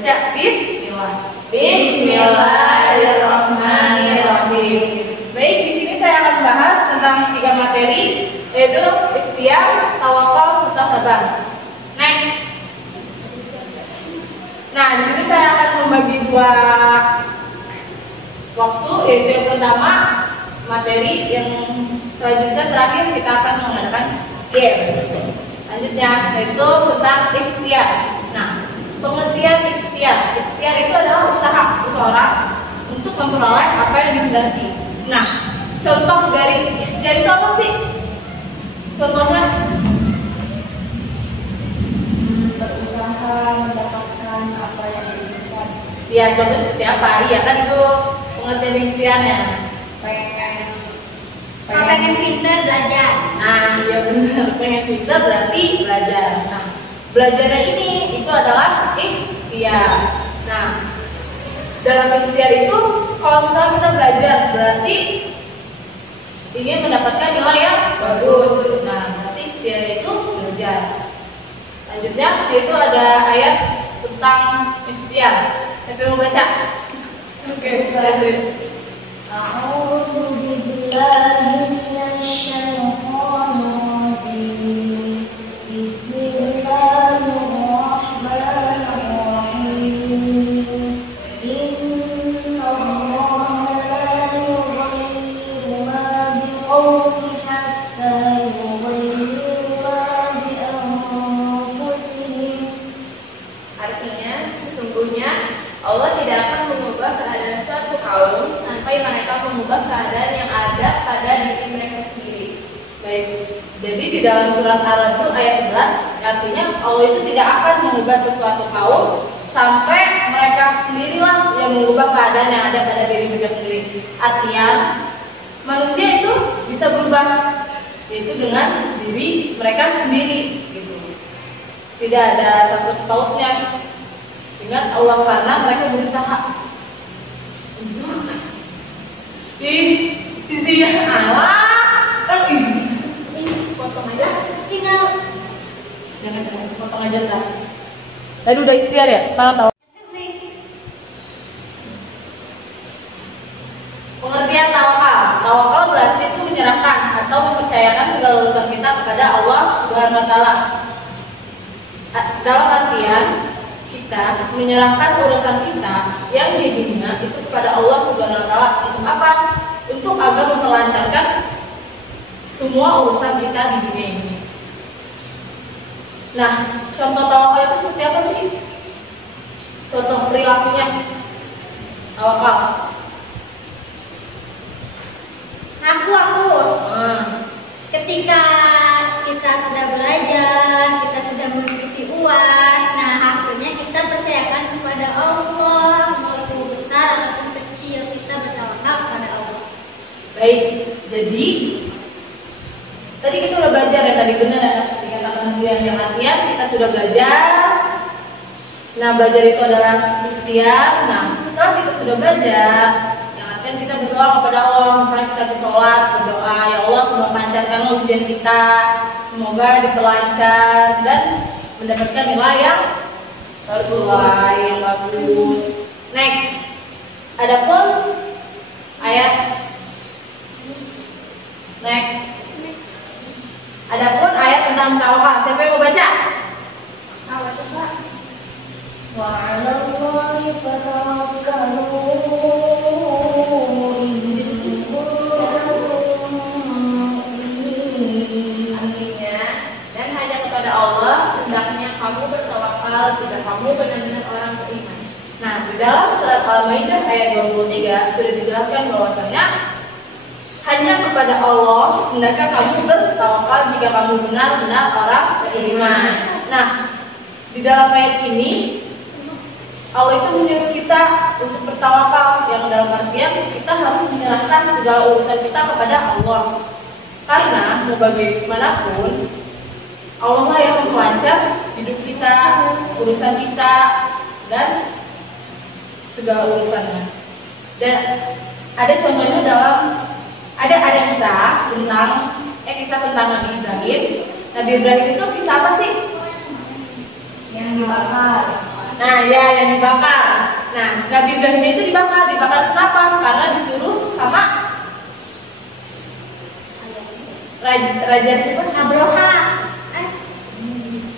Baca Bismillah. Bismillahirrahmanirrahim. Baik, di sini saya akan membahas tentang 3 materi, yaitu ikhtiar, tawakal, serta sabar. Next. Nah, di sini saya akan membagi 2 waktu, yaitu yang pertama materi, yang selanjutnya terakhir kita akan mengadakan games. Selanjutnya yaitu tentang ikhtiar. Nah, pengertian ikhtiar. Ikhtiar itu adalah usaha seseorang untuk memperoleh apa yang dikehendaki. Nah, contoh dari ikhtiar itu apa sih? Contohnya berusaha mendapatkan apa yang diinginkan. Ya, contoh seperti apa? Iya kan, itu pengertian ikhtiarnya. Pengen pintar belajar. Nah, ya benar. Pengen pintar berarti belajar. Nah, belajarnya ini itu adalah ikhtiar. Nah, dalam ikhtiar itu, kalau misalnya kita belajar berarti ingin mendapatkan nilai yang bagus. Nah, berarti ikhtiar itu belajar. Selanjutnya yaitu ada ayat tentang ikhtiar. Siapa yang mau baca? Oke, A'udzu billahi minasyaitonir rajim. Bismillahirrahmanirrahim. Innallaha la yughayyiru ma biqaumin hatta yughayyiru ma bi anfusihim. Artinya, sesungguhnya Allah tidak akan mengubah keadaan suatu kaum sampai mereka mengubah keadaan yang ada pada diri mereka sendiri. Baik, jadi di dalam surat Ar-Ra'd itu ayat 11, artinya Allah itu tidak akan mengubah sesuatu kaum sampai mereka sendirilah yang mengubah keadaan yang ada pada diri mereka sendiri. Artinya manusia itu bisa berubah, yaitu dengan diri mereka sendiri, gitu. Tidak ada satu pautnya dengan Allah, karena mereka berusaha untuk di sisi yang awal kan ini potong aja, Tinggal jangan potong aja ntar. Tadi udah ikhtiar ya, sekarang tahu. Pengertian tawakal. Tawakal berarti itu menyerahkan atau mempercayakan segala urusan kita kepada Allah Subhanahu wa Ta'ala. Dalam artian kita menyerahkan urusan kita yang di dunia itu kepada Allah Subhanahu wa Ta'ala. Untuk apa? Untuk agar memperlancarkan semua urusan kita di dunia ini. Nah, contoh tawakal itu seperti apa sih? Contoh perilakunya tawakal. Aku ketika kita sudah belajar, kita sudah mengikuti UAS, nah hasilnya kita percayakan kepada Allah, mau itu besar ataupun kecil, kita bertawakal kepada Allah. Baik, jadi tadi kita udah belajar ya, tadi benar ya dikatakan yang artian kita sudah belajar. Nah, belajar itu adalah ikhtiar. Nah, setelah kita sudah belajar, yang artian kita berdoa kepada Allah. Misalnya kita di sholat berdoa, ya Allah semoga lancarkan ujian kita, semoga diperlancar dan mendapatkan nilai yang sesuai, yang bagus. Next, adapun ayat next. Adapun ayat tentang tawakal, siapa yang mau baca? Awal coba. Wa 'alallahi fatawakkalu in kuntum mu'minin. Artinya, dan hanya kepada Allah hendaknya kamu bertawakal jika kamu benar-benar orang beriman. Nah, di dalam surat Al-Maidah ayat 23 sudah dijelaskan bahwasanya hanya kepada Allah hendaknya kamu bertawakal jika kamu benar-benar orang beriman. Nah, di dalam ayat ini Allah itu menyuruh kita untuk bertawakal, yang dalam artian kita harus menyerahkan segala urusan kita kepada Allah. Karena mau bagaimanapun Allah lah yang memperlancar hidup kita, urusan kita, dan segala urusannya. Dan ada contohnya dalam ada kisah tentang Nabi Ibrahim. Nabi Ibrahim itu kisah apa sih? Yang dibakar. Nah, ya yang dibakar. Nah, Nabi Ibrahim itu dibakar kenapa? Karena disuruh sama raja siapa? Abroha.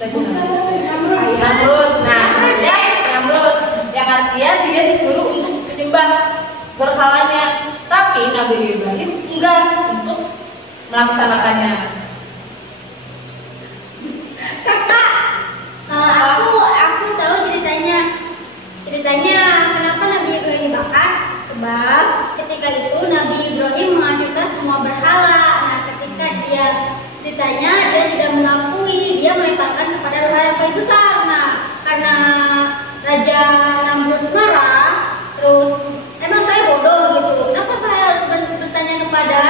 Namrud. Nah, raja Namrud yang artinya dia disuruh untuk menyembah berhalanya, tapi Nabi Ibrahim enggak untuk melaksanakannya. Kakak, aku tahu ceritanya kenapa Nabi Ibrahim dibakar. Sebab ketika itu Nabi Ibrahim menghancurkan semua berhala. Nah, ketika ceritanya dia tidak mengakui, dia melemparkan kepada berhala yang paling besar. Nah, karena Raja Namrud marah, terus emang saya bodoh gitu. Kenapa saya harus bertanya kepada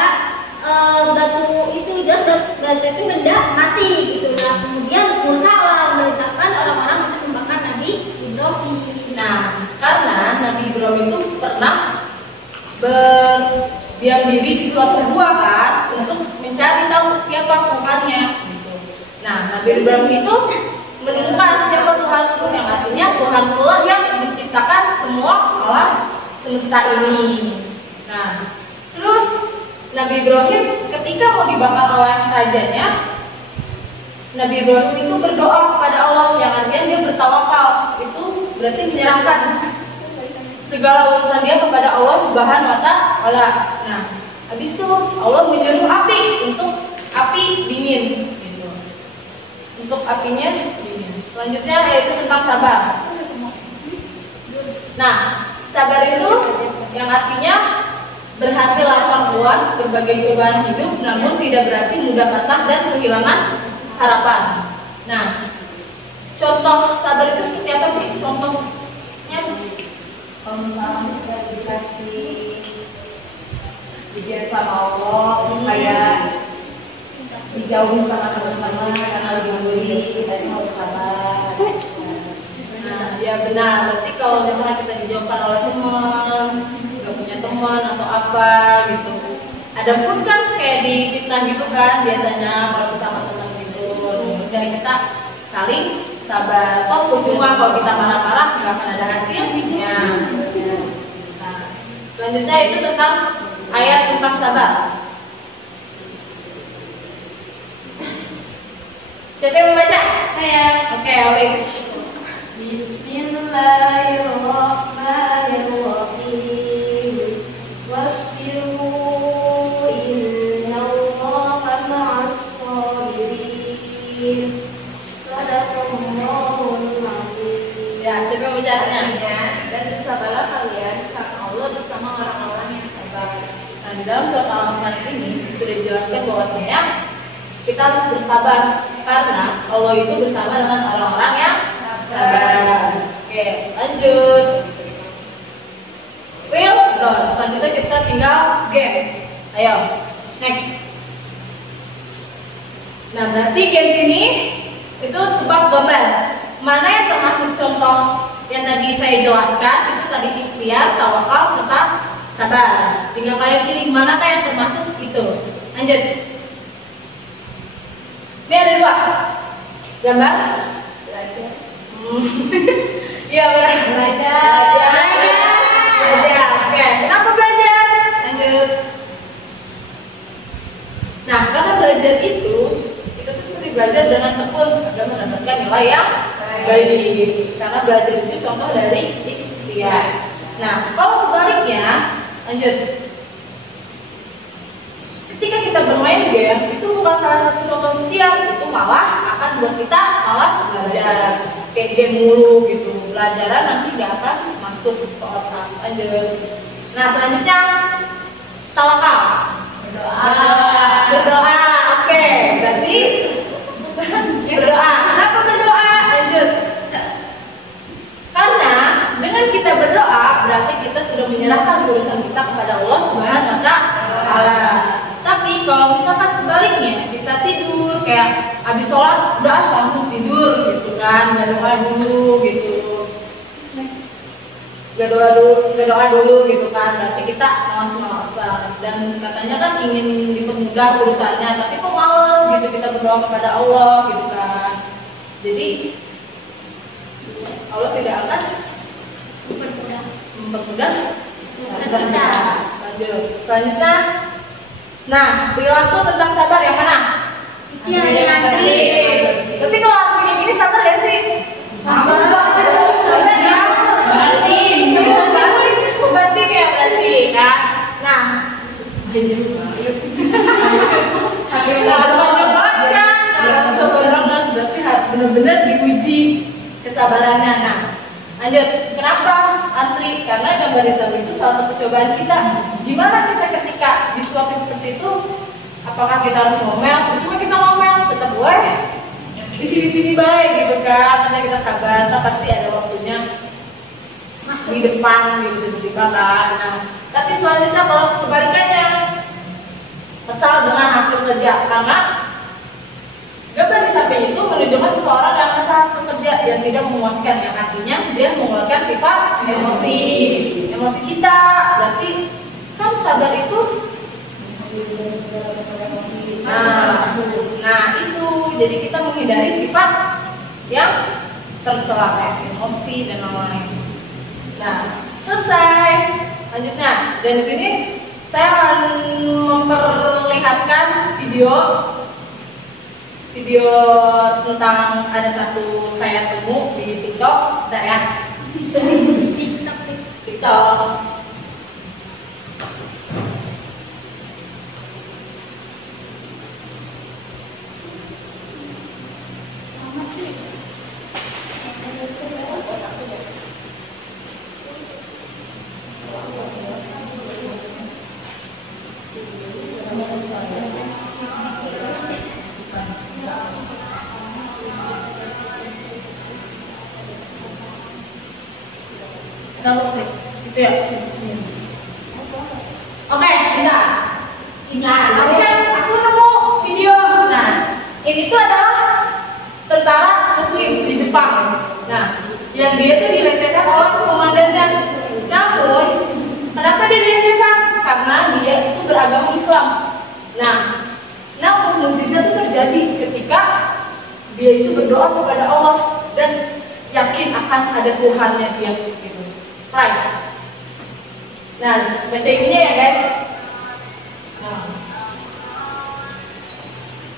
batu itu? Jelas batu itu benda mati gitu. Nah, kemudian murkalah merintahkan orang-orang untuk membakar Nabi Ibrahim. Nah, karena Nabi Ibrahim itu pernah berdiam diri di suatu gua kan untuk mencari tahu siapa Tuhannya gitu. Nah, Nabi Ibrahim itu menemukan siapa Tuhan itu, yang artinya Tuhan Allah yang menciptakan semua alam semesta ini. Nah, terus Nabi Ibrahim ketika mau dibakar oleh rajanya, Nabi Ibrahim itu berdoa kepada Allah, yang artinya dia bertawakal. Itu berarti menyerahkan segala urusan dia kepada Allah Subhanahu wa Ta'ala. Nah, habis itu Allah menyuruh api untuk api dingin gitu. Untuk apinya dingin. Selanjutnya yaitu tentang sabar. Nah, sabar itu yang artinya berhati lapang kuat berbagai cobaan hidup, namun tidak berarti mudah patah dan kehilangan harapan. Nah, contoh sabar itu seperti apa sih? Contohnya Kalau misalnya kita dikasih ujian sama Allah, kayak dijauhin sama teman-teman karena lagi membeli, kita itu harus sabar. Nah, ya benar. Berarti kalau misalnya kita dijauhkan oleh teman, nggak punya teman atau apa gitu. Ada pun kan kayak di fitnah gitu kan biasanya kalau sama teman gitu. Udah kita saling sabar. Toh percuma kalau kita marah-marah nggak akan ada hasilnya. Nah, selanjutnya itu tentang ayat tentang sabar. Siapa yang membaca? Saya. Oke, Alif. Bismillahirrahmanirrahim. Wasbiru innallaha ma'as sabirin. Shadaqallahul azim. Ya, siapa yang bicaranya? Dan bersabarlah kalian karena Allah bersama orang-orang yang sabar. Nah, di dalam surat Al-Anfal ini sudah dijelaskan bahwasanya kita harus bersabar karena Allah itu bersama dengan orang-orang yang sabar. Oke, lanjut. Will, selanjutnya kita tinggal games. Ayo, next. Nah, berarti games ini itu tebak gambar. Mana yang termasuk contoh yang tadi saya jelaskan itu tadi ikhtiar, tawakal, serta sabar. Tinggal kalian pilih manakah yang termasuk itu. Lanjut. Ini ada dua gambar. Belajar. Iya benar. Belajar. Belajar. Oke, kenapa belajar? Lanjut. Nah, karena belajar itu kita tuh seperti belajar dengan tekun agar mendapatkan nilai yang baik. Karena belajar itu contoh dari ikhtiar. Nah, kalau sebaliknya, lanjut. Ketika kita bermain game itu bukan salah satu contoh ikhtiar, itu malah akan buat kita malas belajar. Kayak game mulu gitu, pelajaran nanti gak akan masuk ke otak. Lanjut. Nah, selanjutnya tawakal. Berdoa. Oke, berarti berdoa. Kenapa berdoa? Lanjut. Karena dengan kita berdoa berarti kita sudah menyerahkan urusan kita kepada Allah Subhanahu wa Ta'ala. Tapi kalau misalkan sebaliknya kita tidur kayak habis sholat udah langsung tidur gitu kan, nggak doa dulu gitu, nggak doa dulu gitu kan, berarti kita malas-malasan. Dan katanya kan ingin dipermudah urusannya, tapi kok males gitu kita berdoa kepada Allah gitu kan. Jadi Allah tidak akan mempermudah kita. Lanjut. Selanjutnya, nah perilaku tentang sabar yang mana? Yang antri. Tapi kalau antri gini sabar ya sih? Sabar ya. Banting ya berarti kan? Nah, sabaran berarti benar-benar diuji kesabarannya. Nah, lanjut. Kenapa antri? Karena gambar hitam itu salah satu cobaan kita. Gimana kita ketika disuapi seperti itu? Apakah kita harus ngomel? Cuma kita ngomel, tetap gue di sini baik gitu kan? Karena kita sabar, nah, pasti ada waktunya masuk di depan gitu juga kan. Nah, tapi selanjutnya kalau kebalikannya, kesal dengan hasil kerja, karena gambar di samping itu menunjukkan seseorang yang kesal hasil kerja yang tidak memuaskan, yang artinya dia mengeluarkan sifat emosi kita. Berarti kan sabar itu nah itu jadi kita menghindari sifat yang tercela kayak emosi dan lain-lain. Nah, selesai. Lanjutnya, dan di sini saya akan memperlihatkan video tentang ada satu saya temu di TikTok, bentar ya. TikTok. Gitu ya. Oke, bentar. Tadi kan aku nemu video. Nah, ini tuh adalah tentara Muslim di Jepang. Nah, yang dia tuh dilecehkan oleh komandannya. Namun, kenapa dia dilecehkan? Karena dia itu beragama Islam. Nah, namun mukjizat itu terjadi ketika dia itu berdoa kepada Allah dan yakin akan ada Tuhannya dia gitu. Right. Nah, baca ininya ya guys.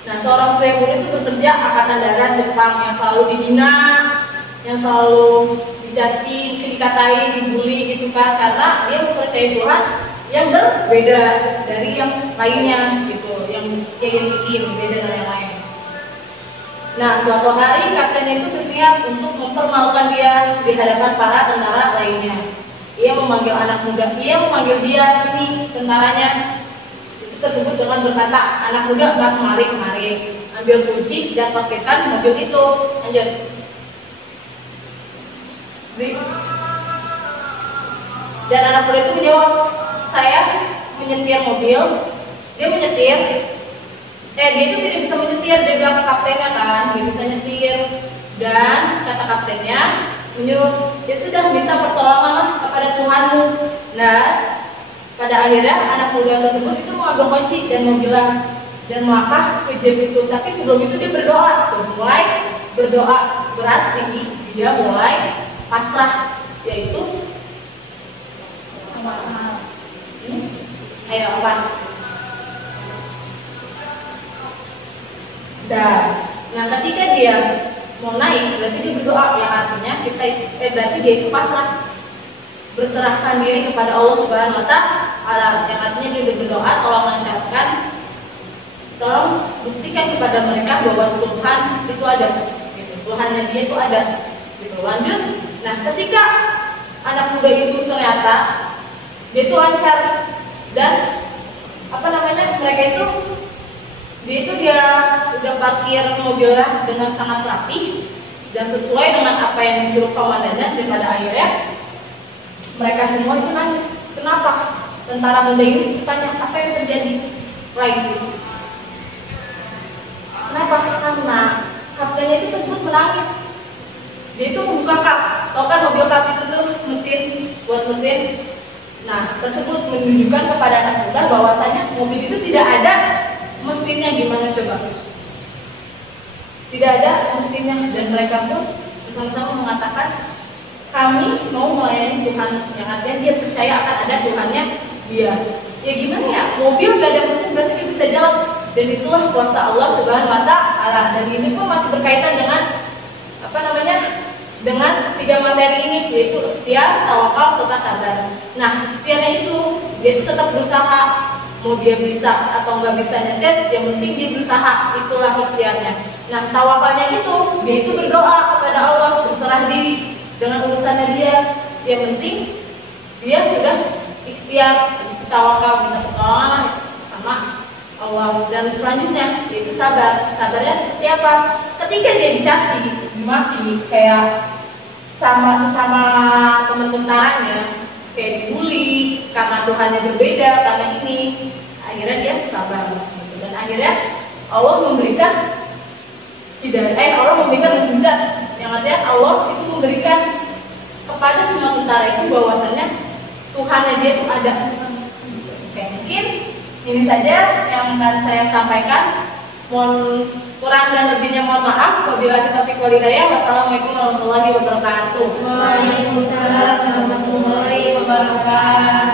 Nah, seorang pria muda itu bekerja angkatan darat Jepang yang selalu dihina, yang selalu dicaci, dikatai, dibully gitu kan, karena dia mempercayai Tuhan yang berbeda dari yang lainnya gitu, yang bikin beda dari yang lain. Nah, suatu hari kaptennya itu berniat untuk mempermalukan dia di hadapan para tentara lainnya. Ia memanggil anak muda, dia ini tentaranya itu tersebut dengan berkata, anak muda, kemari, ambil kunci dan parkirkan mobil itu. Lanjut. Dan anak muda itu menjawab, saya menyetir mobil. Dia menyetir. Dia itu tidak bisa menyetir, dia bilang ke kaptennya kan, dia bisa nyetir. Dan kata kaptennya menyuruh, ya sudah minta pertolongan kepada Tuhanmu. Nah, pada akhirnya anak muda tersebut itu mengambil kunci dan membilang dan melangkah ke jeep itu. Tapi sebelum itu dia berdoa, mulai berdoa berarti dia mulai pasrah, yaitu ayo apa? Nah, ketika dia mau naik, berarti dia berdoa, yang artinya berarti dia itu pasrah, berserahkan diri kepada Allah Subhanahu Wa Taala, yang artinya dia berdoa, tolong lancarkan, tolong buktikan kepada mereka bahwa Tuhan itu ada, gitu. Tuhannya dia itu ada, gitu. Lanjut. Nah, ketika anak muda itu ternyata dia itu lancar dan mereka itu dia udah parkir mobilnya dengan sangat rapi dan sesuai dengan apa yang disuruh komandannya, dan pada akhirnya mereka semua itu nangis. Kenapa? Tentara muda ini bertanya, apa yang terjadi? Kenapa? Karena kaptennya itu tersebut menangis. Dia itu membuka kap, tau kan mobil kap itu tuh mesin. Nah, tersebut menunjukkan kepada anak muda bahwasanya mobil itu tidak ada mesinnya. Gimana coba? Tidak ada mesinnya, dan mereka pun bersama-sama mengatakan, kami mau melayani Tuhan, yang artinya dia percaya akan ada Tuhannya dia. Ya gimana ya, mobil gak ada mesin berarti dia bisa jalan, dan itulah kuasa Allah Subhanahu wa Ta'ala. Dan ini pun masih berkaitan dengan dengan 3 materi ini, yaitu ikhtiar, tawakal, serta sabar. Nah, ikhtiarnya itu dia itu tetap berusaha, mau dia bisa atau nggak bisa nyetir, yang penting dia berusaha, itulah ikhtiarnya. Nah, tawakalnya itu dia itu berdoa kepada Allah, berserah diri dengan urusannya dia, yang penting dia sudah ikhtiar, tawakal, minta pertolongan sama Allah. Dan selanjutnya yaitu sabar. Sabarnya seperti apa? Ketika dia dicaci, dimaki, kayak sama sesama teman tentaranya, kayak dibully karena Tuhannya berbeda, karena ini, akhirnya dia sabar gitu. Dan akhirnya Allah memberikan Allah memberikan mukjizat, yang artinya Allah itu memberikan kepada semua tentara itu bahwasannya Tuhannya dia itu ada. Oke, mungkin ini saja yang akan saya sampaikan. Mohon kurang dan lebihnya mohon maaf. Wabillahi taufiq wal hidayah. Wassalamualaikum warahmatullahi wabarakatuh. Waalaikumsalam warahmatullahi wabarakatuh.